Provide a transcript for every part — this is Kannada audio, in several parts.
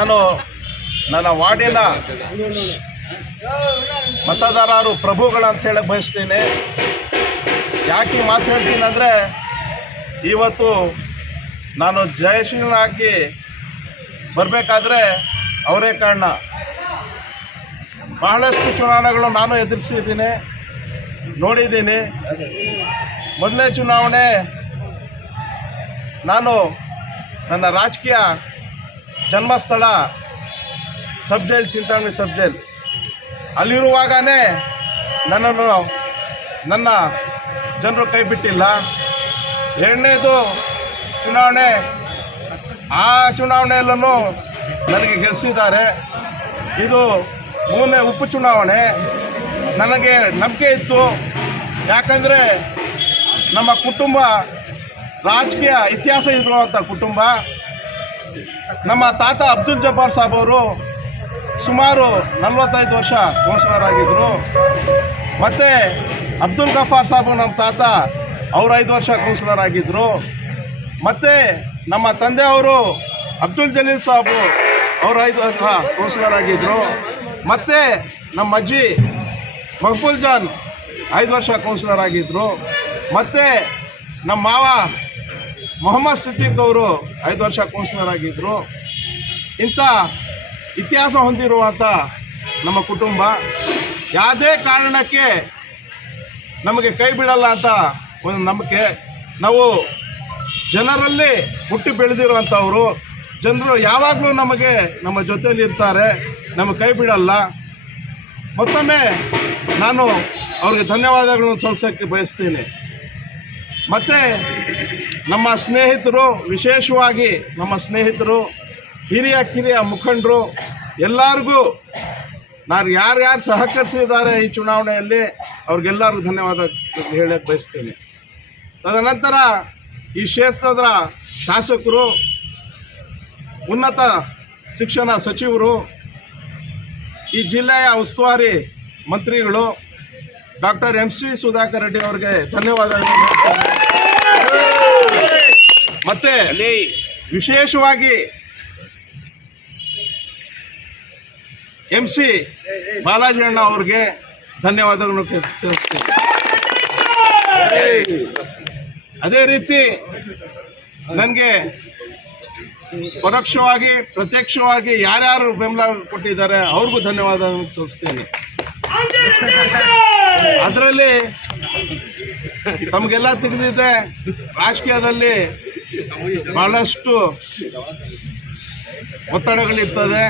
ನಾನು ನನ್ನ ವಾರ್ಡಿನ ಮತದಾರರು ಪ್ರಭುಗಳಂತ ಹೇಳಕ್ ಬಯಸ್ತೀನಿ. ಯಾಕೆ ಮಾತು ಹೇಳ್ತೀನಿ ಅಂದರೆ ಇವತ್ತು ನಾನು ಜಯಶೀಲನಾಗಿ ಬರಬೇಕಾದ್ರೆ ಅವರೇ ಕಾರಣ. ಬಹಳಷ್ಟು ಚುನಾವಣೆಗಳು ನಾನು ಎದುರಿಸಿದ್ದೀನಿ, ನೋಡಿದ್ದೀನಿ. ಮೊದಲನೇ ಚುನಾವಣೆ ನಾನು ನನ್ನ ರಾಜಕೀಯ ಜನ್ಮಸ್ಥಳ sub jail Chintamani sub jail ನನ್ನನ್ನು, ನನ್ನ ಜನರು ಕೈ ಬಿಟ್ಟಿಲ್ಲ. ಎರಡನೇದು ಚುನಾವಣೆ, ಆ ಚುನಾವಣೆಯಲ್ಲೂ ನನಗೆ ಗೆಲ್ಲಿಸಿದ್ದಾರೆ ಇದು ಮೂರನೇ ಉಪ ಚುನಾವಣೆ. ನನಗೆ ನಂಬಿಕೆ ಇತ್ತು. ಯಾಕಂದರೆ ನಮ್ಮ ಕುಟುಂಬ ರಾಜಕೀಯ ಇತಿಹಾಸ ಇರುವಂಥ ಕುಟುಂಬ. ನಮ್ಮ ತಾತ ಅಬ್ದುಲ್ ಜಬ್ಬಾರ್ ಸಾಬ್ ಅವರು ಸುಮಾರು ನಲವತ್ತೈದು ವರ್ಷ ಕೌನ್ಸಿಲರಾಗಿದ್ದರು ಮತ್ತು ಅಬ್ದುಲ್ ಗಫಾರ್ ಸಾಬು ನಮ್ಮ ತಾತ, ಅವರು ಐದು ವರ್ಷ ಕೌನ್ಸಿಲರ್ ಆಗಿದ್ದರು ಮತ್ತು ನಮ್ಮ ತಂದೆ ಅವರು ಅಬ್ದುಲ್ ಜಲೀಲ್ ಸಾಬು ಅವರು ಐದು ವರ್ಷ ಕೌನ್ಸಿಲರ್ ಆಗಿದ್ದರು ಮತ್ತು ನಮ್ಮ ಅಜ್ಜಿ ಮಕ್ಬುಲ್ ಜಾನ್ ಐದು ವರ್ಷ ಕೌನ್ಸಿಲರ್ ಆಗಿದ್ದರು ಮತ್ತು ನಮ್ಮ ಮಾವ ಮೊಹಮ್ಮದ್ ಸಿದ್ದೀಕ್ ಅವರು ಐದು ವರ್ಷ ಕೌನ್ಸಿಲರ್ ಆಗಿದ್ದರು ಇಂಥ ಇತಿಹಾಸ ಹೊಂದಿರುವಂಥ ನಮ್ಮ ಕುಟುಂಬ, ಯಾವುದೇ ಕಾರಣಕ್ಕೆ ನಮಗೆ ಕೈ ಬಿಡಲ್ಲ ಅಂತ ಒಂದು ನಂಬಿಕೆ. ನಾವು ಜನರಲ್ಲಿ ಹುಟ್ಟಿ ಬೆಳೆದಿರುವಂಥವರು, ಜನರು ಯಾವಾಗಲೂ ನಮಗೆ ನಮ್ಮ ಜೊತೆಯಲ್ಲಿ ಇರ್ತಾರೆ, ನಮಗೆ ಕೈ ಬಿಡಲ್ಲ. ಮತ್ತೊಮ್ಮೆ ನಾನು ಅವ್ರಿಗೆ ಧನ್ಯವಾದಗಳನ್ನು ಸಲ್ಲಿಸೋಕ್ಕೆ ಬಯಸ್ತೀನಿ. ಮತ್ತು ನಮ್ಮ ಸ್ನೇಹಿತರು, ವಿಶೇಷವಾಗಿ ನಮ್ಮ ಸ್ನೇಹಿತರು, ಹಿರಿಯ ಕಿರಿಯ ಮುಖಂಡರು, ಎಲ್ಲರಿಗೂ ನಾನು ಯಾರ್ಯಾರು ಸಹಕರಿಸಿದ್ದಾರೆ ಈ ಚುನಾವಣೆಯಲ್ಲಿ, ಅವ್ರಿಗೆಲ್ಲರಿಗೂ ಧನ್ಯವಾದ ಹೇಳಕ್ಕೆ ಬಯಸ್ತೀನಿ. ತದನಂತರ ಈ ಕ್ಷೇತ್ರದ ಶಾಸಕರು, ಉನ್ನತ ಶಿಕ್ಷಣ ಸಚಿವರು, ಈ ಜಿಲ್ಲೆಯ ಉಸ್ತುವಾರಿ ಮಂತ್ರಿಗಳು, doctor M C Sudhakar Reddy ಅವರಿಗೆ ಧನ್ಯವಾದಗಳು ಮತ್ತೆ ವಿಶೇಷವಾಗಿ ಎಂ ಸಿ ಬಾಲಾಜಿ ಅಣ್ಣ ಅವ್ರಿಗೆ ಧನ್ಯವಾದಗಳನ್ನು ಅದೇ ರೀತಿ ನನಗೆ ಪರೋಕ್ಷವಾಗಿ ಪ್ರತ್ಯಕ್ಷವಾಗಿ ಯಾರ್ಯಾರು ಬೆಂಬಲ ಕೊಟ್ಟಿದ್ದಾರೆ ಅವ್ರಿಗೂ ಧನ್ಯವಾದ ಸಲ್ಲಿಸ್ತೇನೆ ಅದರಲ್ಲಿ ತಮಗೆಲ್ಲ ತಿಳಿದಿದೆ ರಾಜಕೀಯದಲ್ಲಿ ಬಹಳಷ್ಟು ಒತ್ತಡಗಳಿರ್ತದೆ.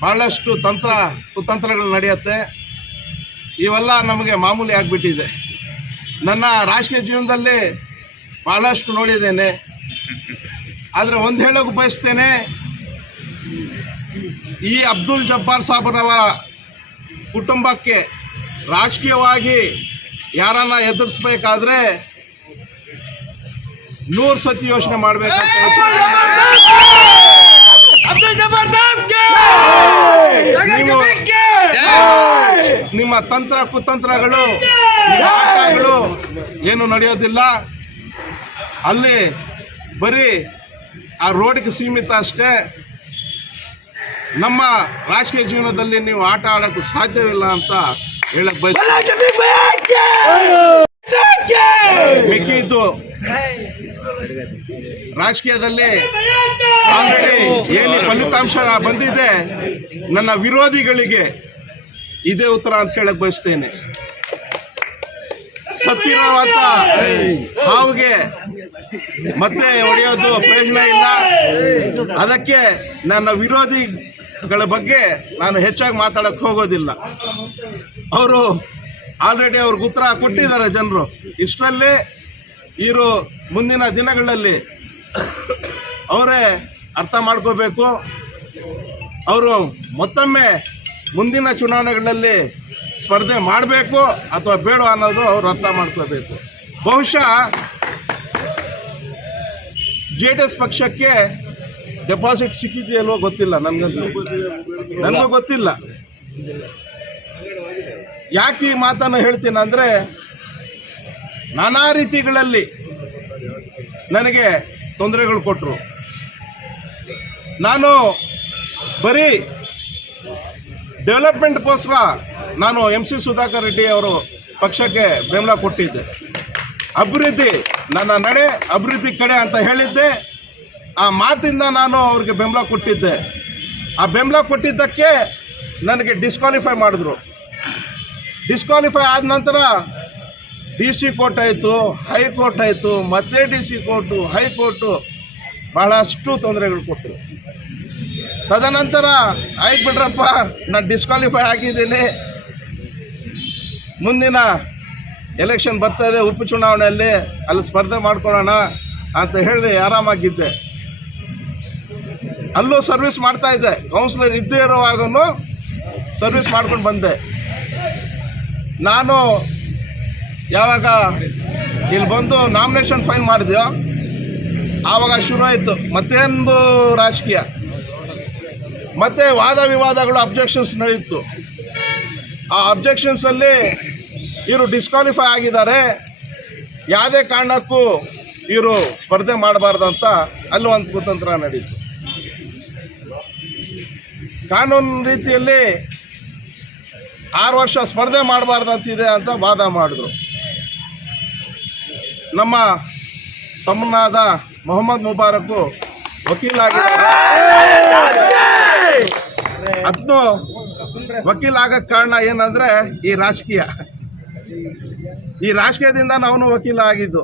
ಬಹಳಷ್ಟು ತಂತ್ರ, ಕುತಂತ್ರಗಳು ನಡೆಯುತ್ತೆ. ಇವೆಲ್ಲ ನಮಗೆ ಮಾಮೂಲಿ ಆಗಿಬಿಟ್ಟಿದೆ. ನನ್ನ ರಾಜಕೀಯ ಜೀವನದಲ್ಲಿ ಭಾಳಷ್ಟು ನೋಡಿದ್ದೇನೆ. ಆದರೆ ಒಂದು ಹೇಳೋಕೆ ಬಯಸ್ತೇನೆ, ಈ ಅಬ್ದುಲ್ ಜಬ್ಬಾರ್ ಸಾಬ್ರವರ ಕುಟುಂಬಕ್ಕೆ ರಾಜಕೀಯವಾಗಿ ಯಾರನ್ನ ಎದುರಿಸ್ಬೇಕಾದ್ರೆ ನೂರು ಸತಿ ಯೋಚನೆ ಮಾಡಬೇಕಂತ ನೀವು ನಿಮ್ಮ ತಂತ್ರ ಕುತಂತ್ರಗಳು ಆಟಗಳು ಏನು ನಡೆಯೋದಿಲ್ಲ. ಅಲ್ಲಿ ಬರೀ ಆ ರೋಡ್ಗೆ ಸೀಮಿತ ಅಷ್ಟೇ. ನಮ್ಮ ರಾಜಕೀಯ ಜೀವನದಲ್ಲಿ ನೀವು ಆಟ ಆಡೋಕ್ಕೂ ಸಾಧ್ಯವಿಲ್ಲ ಅಂತ ಹೇಳಕ್ ಬಯಸ್ತೀವಿ ಮಿಕ್ಕಿದ್ದು ರಾಜಕೀಯದಲ್ಲಿ ಆಲ್ರೆಡಿ ಏನು ಫಲಿತಾಂಶ ಬಂದಿದೆ, ನನ್ನ ವಿರೋಧಿಗಳಿಗೆ ಇದೇ ಉತ್ತರ ಅಂತ ಹೇಳಕ್ ಬಯಸ್ತೇನೆ. ಸತ್ತಿರುವಂತ ಹಾವಿಗೆ ಮತ್ತೆ ಹೊಡೆಯೋದು ಪ್ರಯೋಜನ ಇಲ್ಲ. ಅದಕ್ಕೆ ನನ್ನ ವಿರೋಧಿಗಳ ಬಗ್ಗೆ ನಾನು ಹೆಚ್ಚಾಗಿ ಮಾತಾಡಕ್ಕೆ ಹೋಗೋದಿಲ್ಲ. ಅವರು ಆಲ್ರೆಡಿ ಅವ್ರಿಗೆ ಉತ್ತರ ಕೊಟ್ಟಿದ್ದಾರೆ ಜನರು. ಇಷ್ಟರಲ್ಲಿ ಇವರು ಮುಂದಿನ ದಿನಗಳಲ್ಲಿ ಅವರೇ ಅರ್ಥ ಮಾಡ್ಕೋಬೇಕು. ಅವರು ಮತ್ತೊಮ್ಮೆ ಮುಂದಿನ ಚುನಾವಣೆಗಳಲ್ಲಿ ಸ್ಪರ್ಧೆ ಮಾಡಬೇಕು ಅಥವಾ ಬೇಡ ಅನ್ನೋದು ಅವರು ಅರ್ಥ ಮಾಡ್ಕೋಬೇಕು. ಬಹುಶಃ ಜೆ ಡಿ ಎಸ್ ಪಕ್ಷಕ್ಕೆ ಡೆಪಾಸಿಟ್ ಸಿಕ್ಕಿದೆಯಲ್ವೋ ಗೊತ್ತಿಲ್ಲ ನನಗಂತೂ. ನನಗೂ ಗೊತ್ತಿಲ್ಲ. ಯಾಕೆ ಈ ಮಾತನ್ನು ಹೇಳ್ತೀನಿ ಅಂದರೆ ನಾನಾ ರೀತಿಗಳಲ್ಲಿ ನನಗೆ ತೊಂದರೆಗಳು ಕೊಟ್ಟರು ನಾನು ಬರೀ ಡೆವಲಪ್ಮೆಂಟ್ಗೋಸ್ಕರ ನಾನು ಎಂ ಸಿ ಸುಧಾಕರ್ ರೆಡ್ಡಿ ಅವರು ಪಕ್ಷಕ್ಕೆ ಬೆಂಬಲ ಕೊಟ್ಟಿದ್ದೆ. ಅಭಿವೃದ್ಧಿ, ನನ್ನ ನಡೆ ಅಭಿವೃದ್ಧಿ ಕಡೆ ಅಂತ ಹೇಳಿದ್ದೆ. ಆ ಮಾತಿಂದ ನಾನು ಅವ್ರಿಗೆ ಬೆಂಬಲ ಕೊಟ್ಟಿದ್ದೆ. ಆ ಬೆಂಬಲ ಕೊಟ್ಟಿದ್ದಕ್ಕೆ ನನಗೆ ಡಿಸ್ಕ್ವಾಲಿಫೈ ಮಾಡಿದ್ರು. ಡಿಸ್ಕ್ವಾಲಿಫೈ ಆದ ನಂತರ ಡಿ ಸಿ ಕೋರ್ಟ್ ಆಯಿತು, ಹೈಕೋರ್ಟ್ ಆಯಿತು, ಮತ್ತೆ ಡಿ ಸಿ ಕೋರ್ಟು, ಹೈಕೋರ್ಟು ಬಹಳಷ್ಟು ತೊಂದರೆಗಳು ಕೊಟ್ಟರು. ತದನಂತರ ಆಯ್ತು ಬಿಡ್ರಪ್ಪ ನಾನು ಡಿಸ್ಕ್ವಾಲಿಫೈ ಆಗಿದ್ದೀನಿ. ಮುಂದಿನ ಎಲೆಕ್ಷನ್ ಬರ್ತಾ ಇದೆ ಉಪಚುನಾವಣೆಯಲ್ಲಿ ಅಲ್ಲಿ ಸ್ಪರ್ಧೆ ಮಾಡ್ಕೊಳ್ಳೋಣ ಅಂತ ಹೇಳಿ ಆರಾಮಾಗಿದ್ದೆ. ಅಲ್ಲೂ ಸರ್ವಿಸ್ ಮಾಡ್ತಾ ಇದ್ದೆ. ಕೌನ್ಸಿಲರ್ ಇದ್ದೇ ಇರುವಾಗೂ ಸರ್ವಿಸ್ ಮಾಡ್ಕೊಂಡು ಬಂದೆ. ನಾನು ಯಾವಾಗ ಇಲ್ಲಿ ಬಂದು ನಾಮಿನೇಷನ್ ಫೈಲ್ ಮಾಡಿದ್ಯೋ, ಆವಾಗ ಶುರು ಆಯಿತು ಮತ್ತೊಂದು ರಾಜಕೀಯ? ಮತ್ತೆ ವಾದ ವಿವಾದಗಳು ಅಬ್ಜೆಕ್ಷನ್ಸ್ ನಡೆಯಿತು. ಆ ಅಬ್ಜೆಕ್ಷನ್ಸಲ್ಲಿ ಇವರು ಡಿಸ್ಕ್ವಾಲಿಫೈ ಆಗಿದ್ದಾರೆ. ಯಾವುದೇ ಕಾರಣಕ್ಕೂ ಇವರು ಸ್ಪರ್ಧೆ ಮಾಡಬಾರ್ದು ಅಂತ ಅಲ್ಲಿ ಒಂದು ಕುತಂತ್ರ ನಡೀತು. ಕಾನೂನು ರೀತಿಯಲ್ಲಿ ಆರು ವರ್ಷ ಸ್ಪರ್ಧೆ ಮಾಡಬಾರ್ದಂತಿದೆ ಅಂತ ವಾದ ಮಾಡಿದ್ರು. ನಮ್ಮ ತಮ್ಮನಾದ ಮೊಹಮ್ಮದ್ ಮುಬಾರಕ್ ವಕೀಲಾಗಿದ್ದಾರೆ. ವಕೀಲ ಆಗಕ್ಕೆ ಕಾರಣ ಏನಂದ್ರೆ ಈ ರಾಜಕೀಯ. ಈ ರಾಜಕೀಯದಿಂದ ನಾವು ವಕೀಲ ಆಗಿದ್ದು.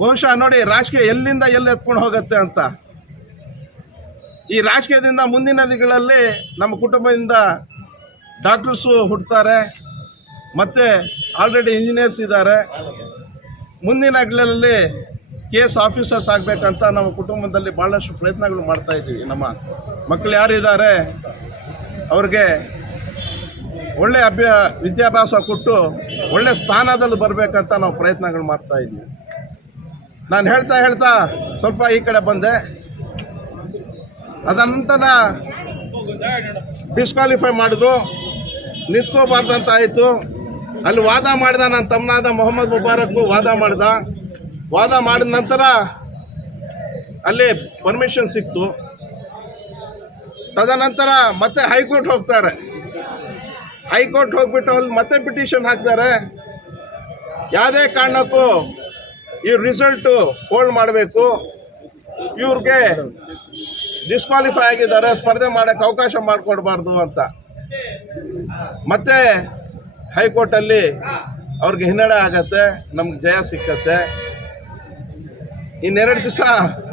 ಬಹುಶಃ ನೋಡಿ, ರಾಜಕೀಯ ಎಲ್ಲಿಂದ ಎಲ್ಲಿ ಎತ್ಕೊಂಡು ಹೋಗುತ್ತೆ ಅಂತ. ಈ ರಾಜಕೀಯದಿಂದ ಮುಂದಿನ ದಿನಗಳಲ್ಲಿ ನಮ್ಮ ಕುಟುಂಬದಿಂದ ಡಾಕ್ಟರ್ಸು ಹುಟ್ಟುತ್ತಾರೆ ಮತ್ತು ಆಲ್ರೆಡಿ ಇಂಜಿನಿಯರ್ಸ್ ಇದ್ದಾರೆ. ಮುಂದಿನ ಕೆ ಎಸ್ ಆಫೀಸರ್ಸ್ ಆಗಬೇಕಂತ ನಮ್ಮ ಕುಟುಂಬದಲ್ಲಿ ಭಾಳಷ್ಟು ಪ್ರಯತ್ನಗಳು ಮಾಡ್ತಾ ಇದ್ದೀವಿ. ನಮ್ಮ ಮಕ್ಕಳು ಯಾರಿದ್ದಾರೆ? ಅವ್ರಿಗೆ ಒಳ್ಳೆ ಅಭ್ಯ, ವಿದ್ಯಾಭ್ಯಾಸ ಕೊಟ್ಟು ಒಳ್ಳೆ ಸ್ಥಾನದಲ್ಲಿ ಬರಬೇಕಂತ ನಾವು ಪ್ರಯತ್ನಗಳು ಮಾಡ್ತಾ ಇದ್ದೀವಿ. ನಾನು ಹೇಳ್ತಾ ಹೇಳ್ತಾ ಸ್ವಲ್ಪ ಈ ಕಡೆ ಬಂದೆ. ಅದನಂತರ ಡಿಸ್ಕ್ವಾಲಿಫೈ ಮಾಡಿದ್ರು. ನಿಂತ್ಕೋಬಾರ್ದಂತ ಆಯಿತು ಅಲ್ಲಿ ವಾದ ಮಾಡಿದ ನನ್ನ ತಮ್ಮನಾದ ಮೊಹಮ್ಮದ್ ಮುಬಾರಕ್ಕು ವಾದ ಮಾಡ್ದ. ವಾದ ಮಾಡಿದ ನಂತರ ಅಲ್ಲಿ ಪರ್ಮಿಷನ್ ಸಿಕ್ತು. ತದನಂತರ ಮತ್ತೆ ಹೈಕೋರ್ಟ್ ಹೋಗ್ತಾರೆ. ಹೈಕೋರ್ಟ್ ಹೋಗ್ಬಿಟ್ಟು ಅಲ್ಲಿ ಮತ್ತೆ ಪಿಟಿಷನ್ ಹಾಕ್ತಾರೆ. ಯಾವುದೇ ಕಾರಣಕ್ಕೂ ಈ ರಿಸಲ್ಟು ಹೋಲ್ಡ್ ಮಾಡಬೇಕು. ಇವ್ರಿಗೆ ಡಿಸ್ಕ್ವಾಲಿಫೈ ಆಗಿದ್ದಾರೆ, ಸ್ಪರ್ಧೆ ಮಾಡೋಕ್ಕೆ ಅವಕಾಶ ಮಾಡಿಕೊಡ್ಬಾರ್ದು ಅಂತ. ಮತ್ತೆ ಹೈಕೋರ್ಟಲ್ಲಿ ಅವ್ರಿಗೆ ಹಿನ್ನಡೆ ಆಗತ್ತೆ, ನಮ್ಗೆ ಜಯ ಸಿಕ್ಕತ್ತೆ. ಇನ್ನೆರಡು ದಿವಸ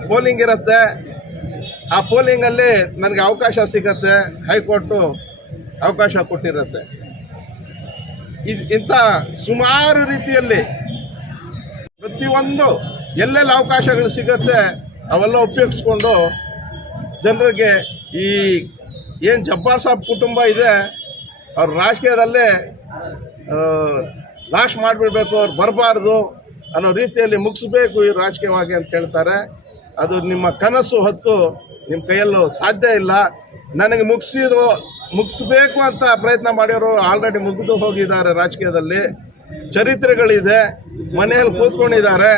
ಪೋಲಿಂಗ್ ಇರುತ್ತೆ. ಆ ಪೋಲಿಂಗಲ್ಲಿ ನನಗೆ ಅವಕಾಶ ಸಿಗತ್ತೆ, ಹೈಕೋರ್ಟು ಅವಕಾಶ ಕೊಟ್ಟಿರುತ್ತೆ. ಇದು ಇಂಥ ಸುಮಾರು ರೀತಿಯಲ್ಲಿ ಪ್ರತಿಯೊಂದು ಎಲ್ಲೆಲ್ಲಿ ಅವಕಾಶಗಳು ಸಿಗತ್ತೆ, ಅವೆಲ್ಲ ಉಪಯೋಗಿಸ್ಕೊಂಡು ಜನರಿಗೆ ಈ ಏನು ಜಬ್ಬಾರ್ ಸಾಬ್ ಕುಟುಂಬ ಇದೆ ಅವ್ರ ರಾಜಕೀಯದಲ್ಲೇ ನಾಶ ಮಾಡಿಬಿಡ್ಬೇಕು, ಅವ್ರು ಬರಬಾರ್ದು ಅನ್ನೋ ರೀತಿಯಲ್ಲಿ ಮುಗಿಸ್ಬೇಕು ಈ ರಾಜಕೀಯವಾಗಿ ಅಂತ ಹೇಳ್ತಾರೆ. ಅದು ನಿಮ್ಮ ಕನಸು ಹೊತ್ತು ನಿಮ್ಮ ಕೈಯಲ್ಲೂ ಸಾಧ್ಯ ಇಲ್ಲ. ನನಗೆ ಮುಗಿಸಿದ್ರು ಮುಗಿಸ್ಬೇಕು ಅಂತ ಪ್ರಯತ್ನ ಮಾಡಿರೋರು ಆಲ್ರೆಡಿ ಮುಗಿದು ಹೋಗಿದ್ದಾರೆ ರಾಜಕೀಯದಲ್ಲಿ. ಚರಿತ್ರೆಗಳಿದೆ, ಮನೆಯಲ್ಲಿ ಕೂತ್ಕೊಂಡಿದ್ದಾರೆ.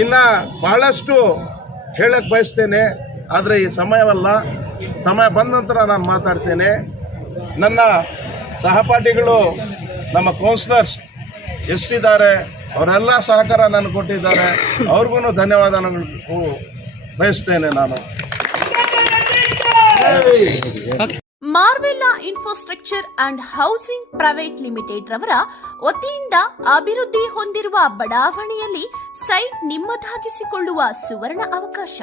ಇನ್ನು ಬಹಳಷ್ಟು ಹೇಳಕ್ಕೆ ಬಯಸ್ತೇನೆ, ಆದರೆ ಈ ಸಮಯವಲ್ಲ. ಸಮಯ ಬಂದ ನಂತರ ನಾನು ಮಾತಾಡ್ತೇನೆ. ನನ್ನ ಸಹಪಾಠಿಗಳು, ನಮ್ಮ ಕೌನ್ಸಿಲರ್ಸ್ ಎಷ್ಟಿದ್ದಾರೆ, ಅವರೆಲ್ಲ ಸಹಕಾರ ನನಗೆ ಕೊಟ್ಟಿದ್ದಾರೆ. ಅವ್ರಿಗೂ ಧನ್ಯವಾದಗಳು ಬಯಸ್ತೇನೆ ನಾನು. Marvella infrastructure and housing private limited ರವರ ವತಿಯಿಂದ ಅಭಿವೃದ್ಧಿ ಹೊಂದಿರುವ ಬಡಾವಣೆಯಲ್ಲಿ ಸೈಟ್ ನಿಮ್ಮದಾಗಿಸಿಕೊಳ್ಳುವ ಸುವರ್ಣ ಅವಕಾಶ.